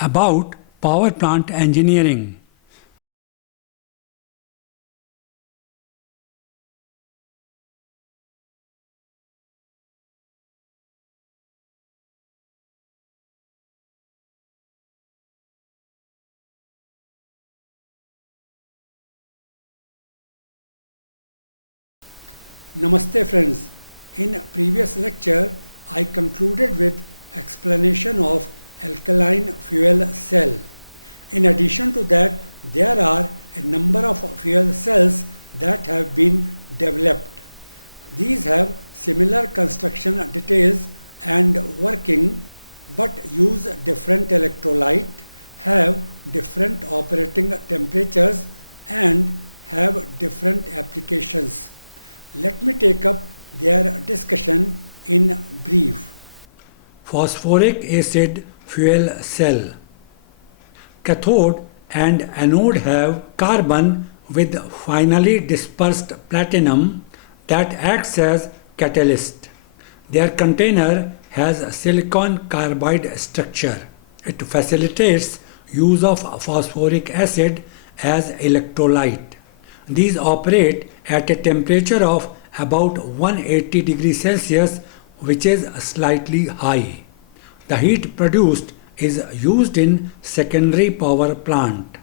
About power plant engineering. Namaste friends. In previous lecture, I concluded with explanation of alkaline fuel cell. In addition to that, there are a number of fuel cells that have been developed. These have similar construction details and working, but use different electrolyte, have different operating temperatures, and have different applications. Let me take up their discussion in brief. Phosphoric acid fuel cell. Cathode and anode have carbon with finely dispersed platinum that acts as catalyst. Their container has silicon carbide structure. It facilitates use of phosphoric acid as electrolyte. These operate at a temperature of about 180 degrees Celsius, which is slightly high. The heat produced is used in secondary power plant.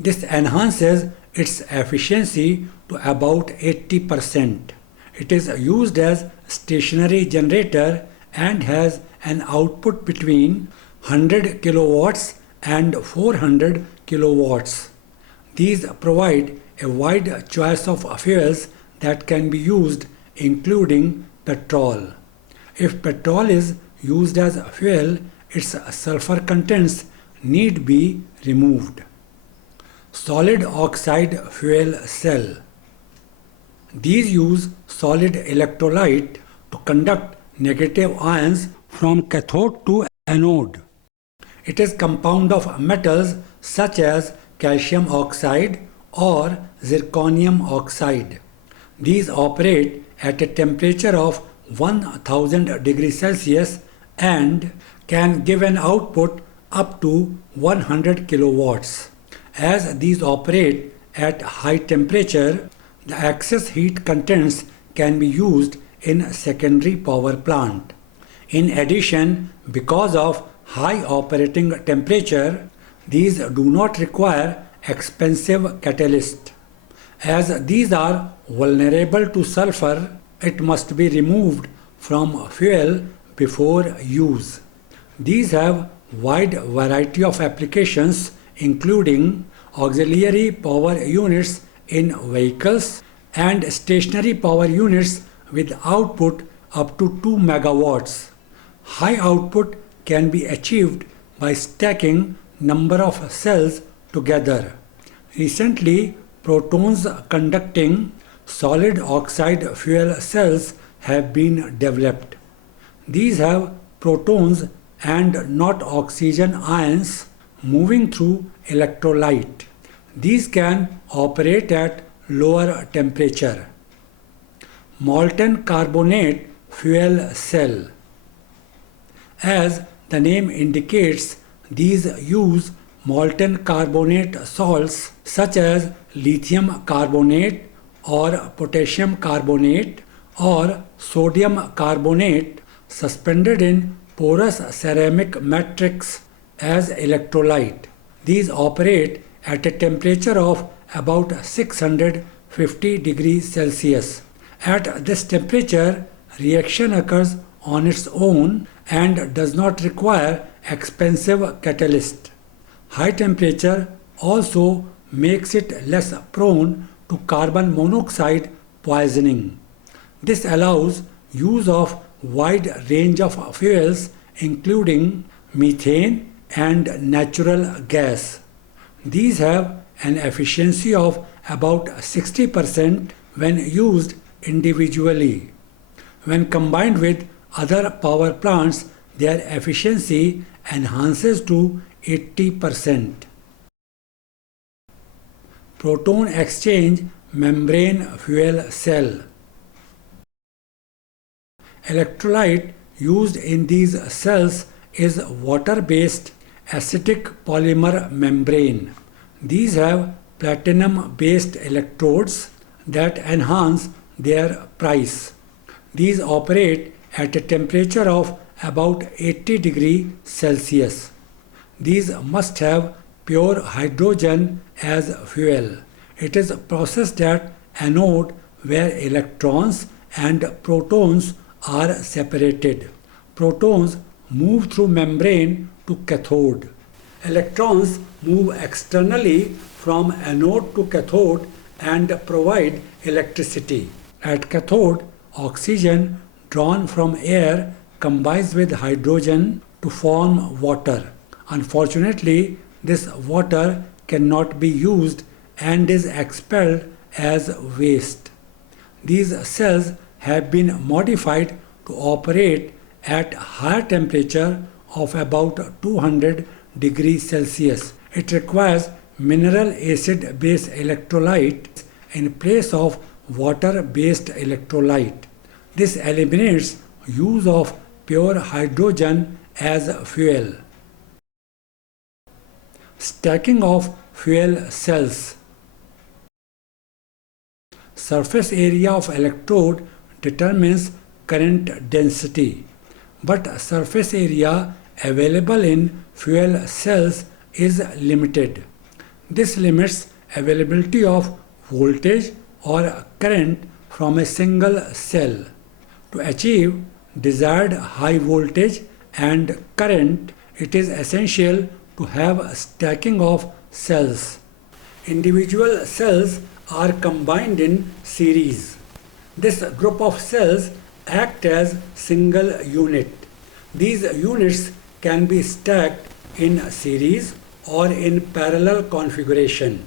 This enhances its efficiency to about 80%. It is used as stationary generator and has an output between 100 kilowatts and 400 kilowatts. These provide a wide choice of fuels that can be used, including petrol. If petrol is used as fuel, its sulfur contents need be removed. Solid oxide fuel cell. These use solid electrolyte to conduct negative ions from cathode to anode. It is compound of metals such as calcium oxide or zirconium oxide. These operate at a temperature of 1000 degrees Celsius and can give an output up to 100 kilowatts. As these operate at high temperature, the excess heat contents can be used in secondary power plant. In addition, because of high operating temperature, these do not require expensive catalyst. As these are vulnerable to sulfur, it must be removed from fuel before use. These have wide variety of applications, including auxiliary power units in vehicles and stationary power units with output up to 2 megawatts. High output can be achieved by stacking number of cells together. Recently, protons conducting solid oxide fuel cells have been developed. These have protons and not oxygen ions moving through electrolyte. These can operate at lower temperature. Molten carbonate fuel cell. As the name indicates, these use molten carbonate salts such as lithium carbonate or potassium carbonate or sodium carbonate suspended in porous ceramic matrix as electrolyte. These operate at a temperature of about 650 degrees Celsius. At this temperature, reaction occurs on its own and does not require expensive catalyst. High temperature also makes it less prone to carbon monoxide poisoning. This allows use of wide range of fuels including methane and natural gas. These have an efficiency of about 60% when used individually. When combined with other power plants, their efficiency enhances to 80%. Proton exchange membrane fuel cell. Electrolyte used in these cells is water-based acidic polymer membrane. These have platinum-based electrodes that enhance their price. These operate at a temperature of about 80 degrees Celsius. These must have pure hydrogen as fuel. It is processed at anode where electrons and protons are separated. Protons move through membrane to cathode. Electrons move externally from anode to cathode and provide electricity. At cathode, oxygen drawn from air combines with hydrogen to form water. Unfortunately, this water cannot be used and is expelled as waste. These cells have been modified to operate at higher temperature of about 200 degrees Celsius. It requires mineral acid-based electrolyte in place of water-based electrolyte. This eliminates use of pure hydrogen as fuel. Stacking of fuel cells. Surface area of electrode determines current density, but surface area available in fuel cells is limited. This limits availability of voltage or current from a single cell. To achieve desired high voltage and current, it is essential to have stacking of cells. Individual cells are combined in series. This group of cells act as single unit. These units can be stacked in series or in parallel configuration.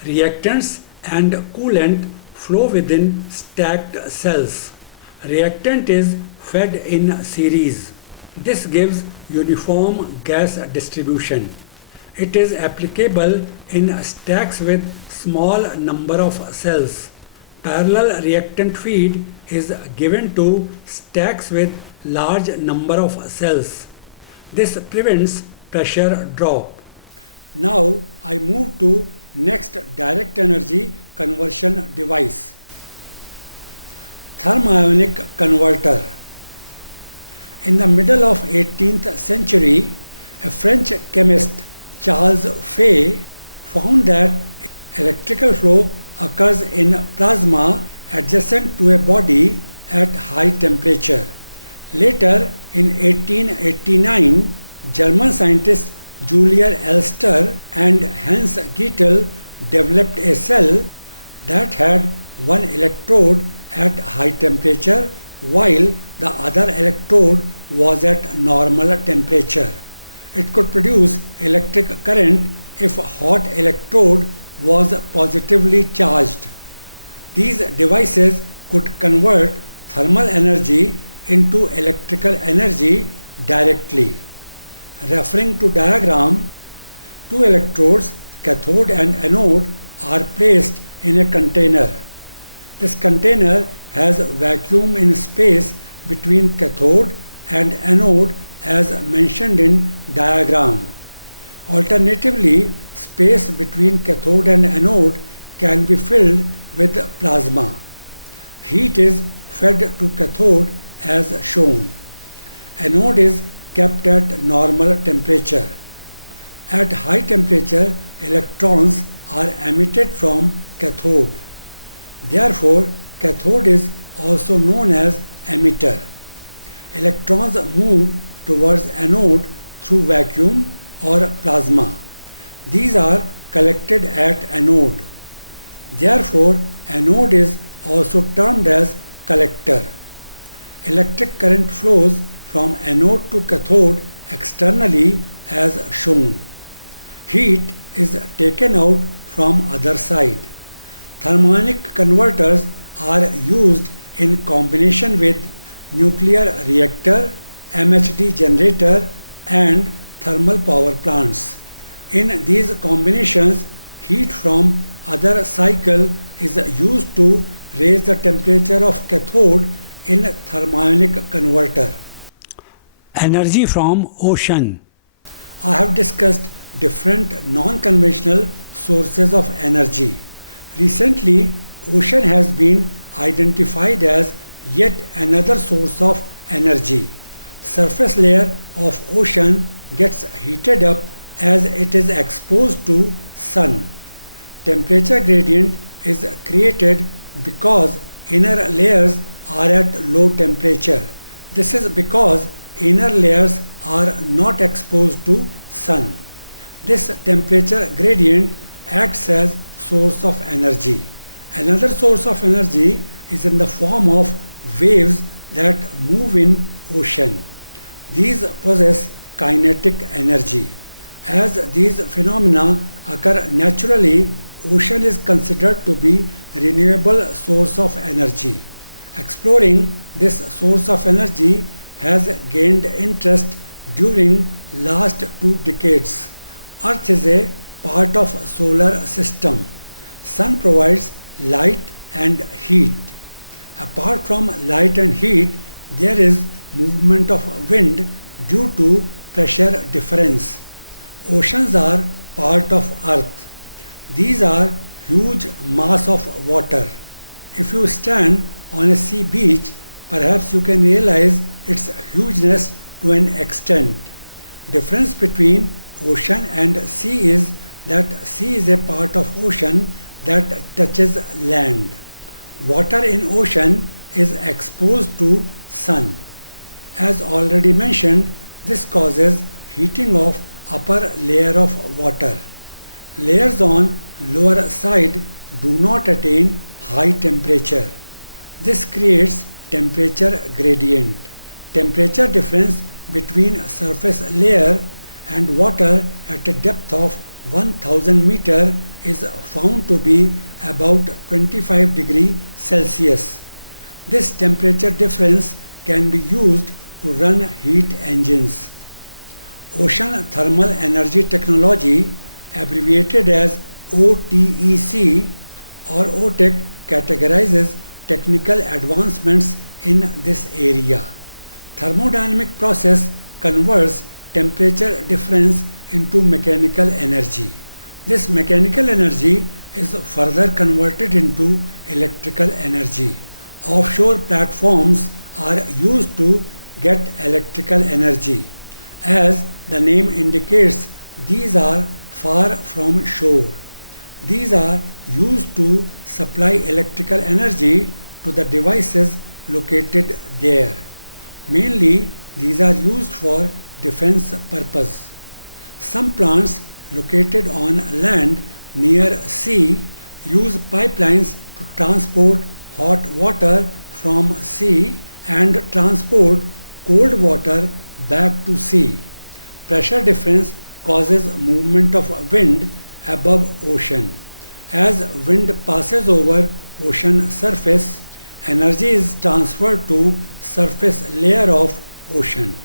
Reactants and coolant flow within stacked cells. Reactant is fed in series. This gives uniform gas distribution. It is applicable in stacks with small number of cells. Parallel reactant feed is given to stacks with large number of cells. This prevents pressure drop. Now I move to next direct energy conversion device. Therm-ionic converter. In the middle of 18th century, a French chemist, Charles Fay, found that electrical flow occurs in plasma adjacent to a body at high temperature. Later, in 1889, German scientists Julius Elster and Hans Geitel developed a cell that had one electrode at high temperature while the other electrode was at normal temperature. It could produce electric current if a hot electrode was positively charged. These devices could convert thermal energy into electrical energy directly. Referring to diagram, two electrodes, cathode and anode, are placed in a container. This container has vacuum in space between cathode and anode as mentioned in diagram. Alternatively, space between cathode and anode can be filled with plasma. Heat is fed to cathode as shown. Anode is kept at normal temperature. At high temperature, electrons are emitted from cathode. Therefore, cathode is also known as emitter. Electrons move towards anode through vacuum or plasma. These are collected at anode. Therefore, anode is also termed as collector. Electric current flows from anode to cathode externally as shown. Heat is taken out from other side. Therm-ionic converters are used in combination with nuclear reactor, MHD generator and thermal power plants. In these combinations, heat from other cycle is used to raise the temperature of cathode in therm-ionic converter. Energy from ocean. I have discussed different non-conventional sources of energy. Recently, ocean has been identified as yet another source of energy. Surface layer of ocean gets heated up as it is exposed to sun. Temperature gradient is created because inner layers are at low temperature. This is because inner layers are not exposed to sun. This temperature gradient acts as source of energy. Another source of energy is in the form of waves that move in ocean. These possess kinetic energy. As these phenomena occur naturally, ocean is considered to be renewable source of energy. Exploring this source of energy has gained interest during last 2 decades. Earth is a part of solar system. Sun provides light and heat. Apart from light and heat, there is movement of wind due to pressure difference. Oceans are part of Earth. These are huge mass of water. If you stand on a sea beach, perhaps you can realize its hugeness to an extent. Difference between ocean and sea is that sea is a part of ocean that touches land. Water in ocean is exposed to sun. As already mentioned, this causes heating of upper layer of water. Layers on lower side do not attain high temperature. This creates temperature gradient. Temperature difference between surface layer and water at a depth of 1000 meter is found to be about 25 degrees Celsius. This temperature difference can be used to run heat engines. Ocean Thermal Energy Technology, abbreviated as OTEC or OTEC, categorizes technical advancements in this area. Thermodynamic process converts temperature difference into mechanical energy. This mechanical energy is further converted into electrical energy. Offshore platforms are used to get electrical energy. As the name indicates, these are far from shore. These are used to supply electrical energy to the devices located there. Mainly, these are used for defense purpose. Some plants located on land near sea use pipelines to transport hot water from sea and transport cold water back to sea. Pressure difference causes movement of wind above ocean. As wind passes over ocean surface, energy is transferred to surface layer of ocean.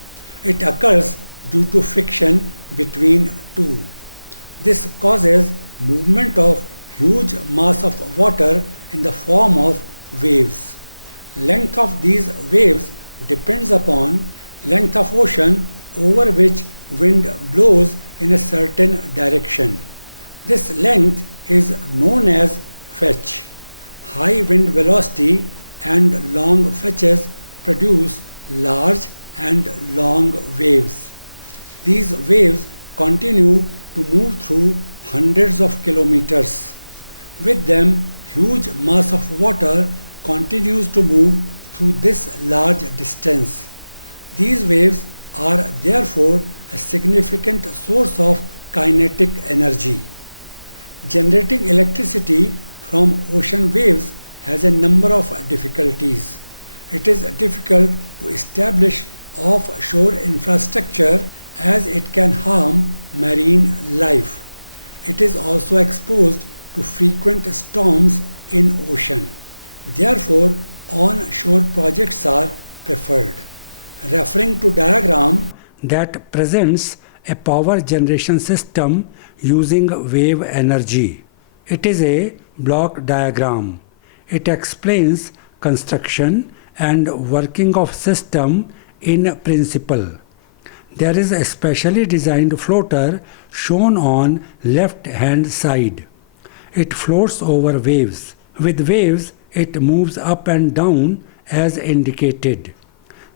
It occurs due to friction between two. This causes movement of huge mass of water in the form of waves. Length of these waves depends upon length of ocean over which wind blows in a certain direction. This length is known as fetch. High wind velocity and long fetches produce large and long waves. These waves continue to move through hundreds of kilometers. With them, huge mass of water continues to move through this large distance. These waves are therefore a significant source of kinetic energy. Generating electricity from ocean waves has a number of difficulties. It is difficult to establish offshore infrastructure as it can harm marine life. It is also exposed to frequent storms in ocean. Therefore, onshore projects are preferred. Referring to diagram that presents a power generation system using wave energy. It is a block diagram. It explains construction and working of system in principle. There is a specially designed floater shown on left hand side. It floats over waves. With waves, it moves up and down as indicated.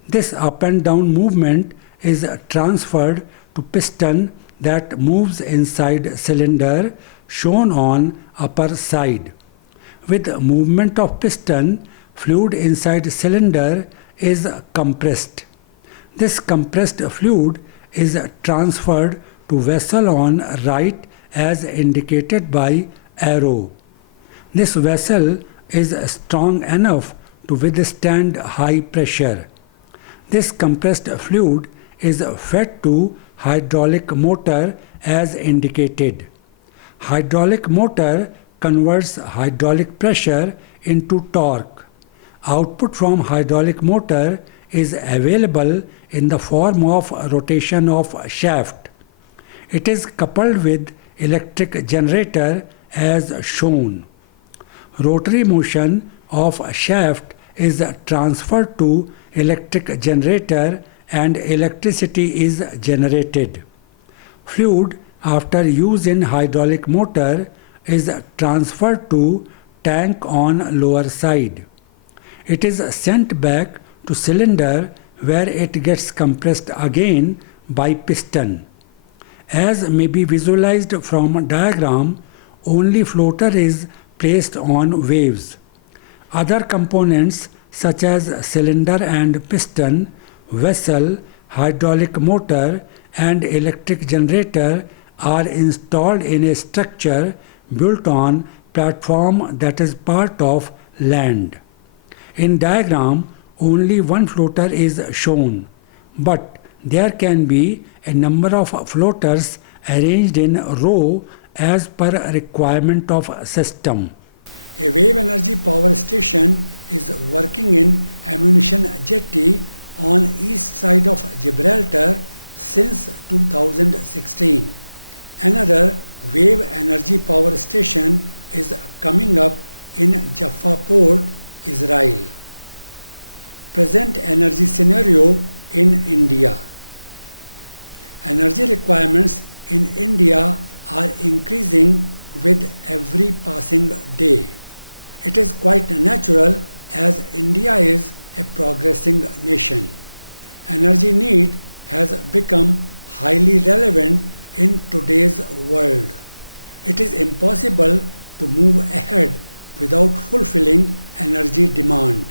This up and down movement is transferred to piston that moves inside cylinder shown on upper side. With movement of piston, fluid inside cylinder is compressed. This compressed fluid is transferred to vessel on right as indicated by arrow. This vessel is strong enough to withstand high pressure. This compressed fluid is fed to hydraulic motor as indicated. Hydraulic motor converts hydraulic pressure into torque. Output from hydraulic motor is available in the form of rotation of shaft. It is coupled with electric generator as shown. Rotary motion of shaft is transferred to electric generator and electricity is generated. Fluid after use in hydraulic motor is transferred to tank on lower side. It is sent back to cylinder where it gets compressed again by piston. As may be visualized from diagram, only floater is placed on waves. Other components such as cylinder and piston, vessel, hydraulic motor and electric generator are installed in a structure built on platform that is part of land. In diagram, only one floater is shown, but there can be a number of floaters arranged in row as per requirement of system. A wave energy power station is working in ammunition jetty on east side of Gibraltar since 2016. Another wave energy power station is coming up in Jaffa Port, Israel. Present energy scenario in India. Energy requirements in India are increasing with every passing day. It is quite natural as India is a progressing nation. Energy need has become highly relevant in today's world. It is impossible to move ahead without fulfilling energy demand.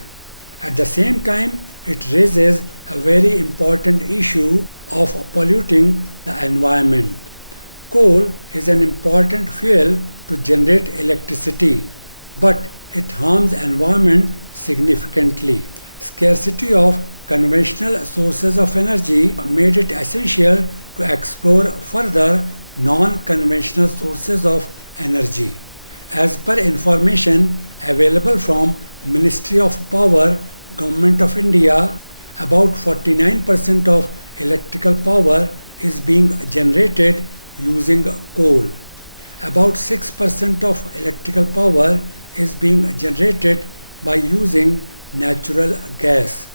At the same time, it raises a very important issue of polluting the environment. Coal is an important fuel to generate electricity, but it harms environment significantly. Scarcity of conventional sources of energy made it essential to explore further non-conventional sources of energy. As per information available from Ministry of Power, Government of India, about 49% of electrical power is being generated using coal. About 6% of electrical power is being generated by using natural gas.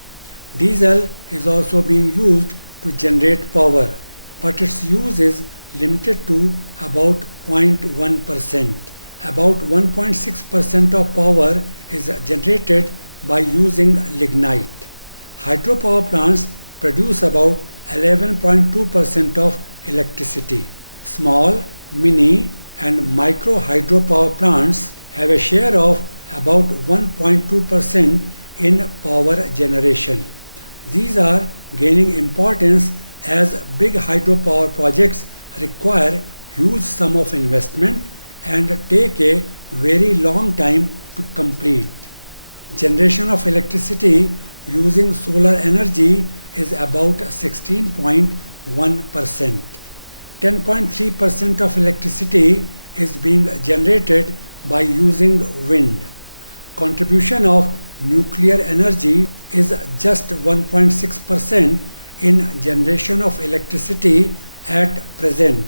Diesel is also being used to generate power, but its use is limited to about 0.1%. About 1.6% of power is generated by using lignite. Hydropower plants produce about 11.2% of electricity. Small, mini and micro hydropower plants have a share of about 1.2% in power generation. These are gaining importance as big hydropower projects require huge sum of investment and take a very long time to complete. Generation of electricity using solar energy is about 16.1%. 10.3% of electricity is being generated by using wind. Contribution of nuclear energy is just 1.6% in generation of electricity at present.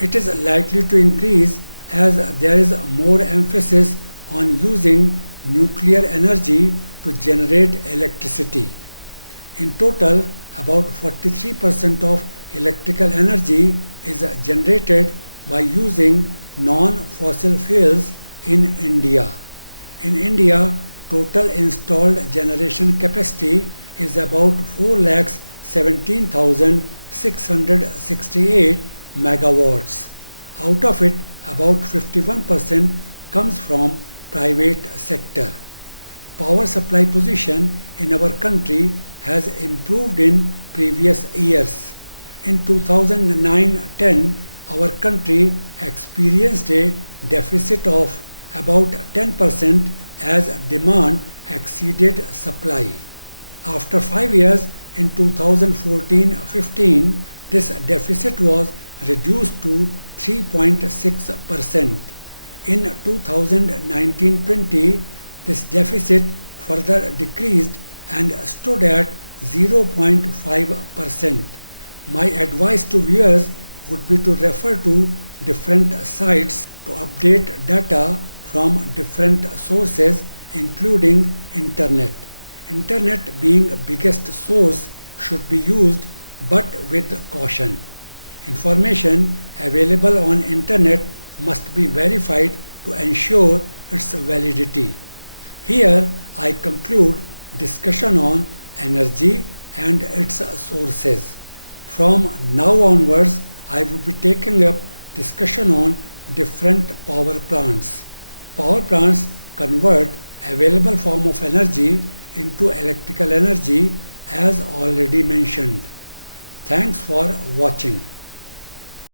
It is likely to increase as there is more emphasis on using nuclear energy to generate electricity. In total, about 43% of electrical energy is generated by using non-fossil fuels in India. In India, total installed generation capacity is about 4,17,668 megawatts. Out of it, about 51% comes from private sector. Power supply position in our country has improved in previous years. In 2009-10, our country experienced a deficit of about 10% as demand exceeded supply. After 5 years, in 2014-15, this deficit was reduced to 3.6%. In 2019-20, this deficit further decreased and stood at 0.5%. My advice to viewers would be to refer to different sites to update data from different sources, including internet. Internet being biggest source should be used, but with caution. Information available on internet must be verified to ensure its validity. Here I conclude discussion on energy and its sources. From now onwards, I would be taking up discussion on different power plants. Power plants convert available form of energy into electrical energy as already mentioned. Thanks for watching.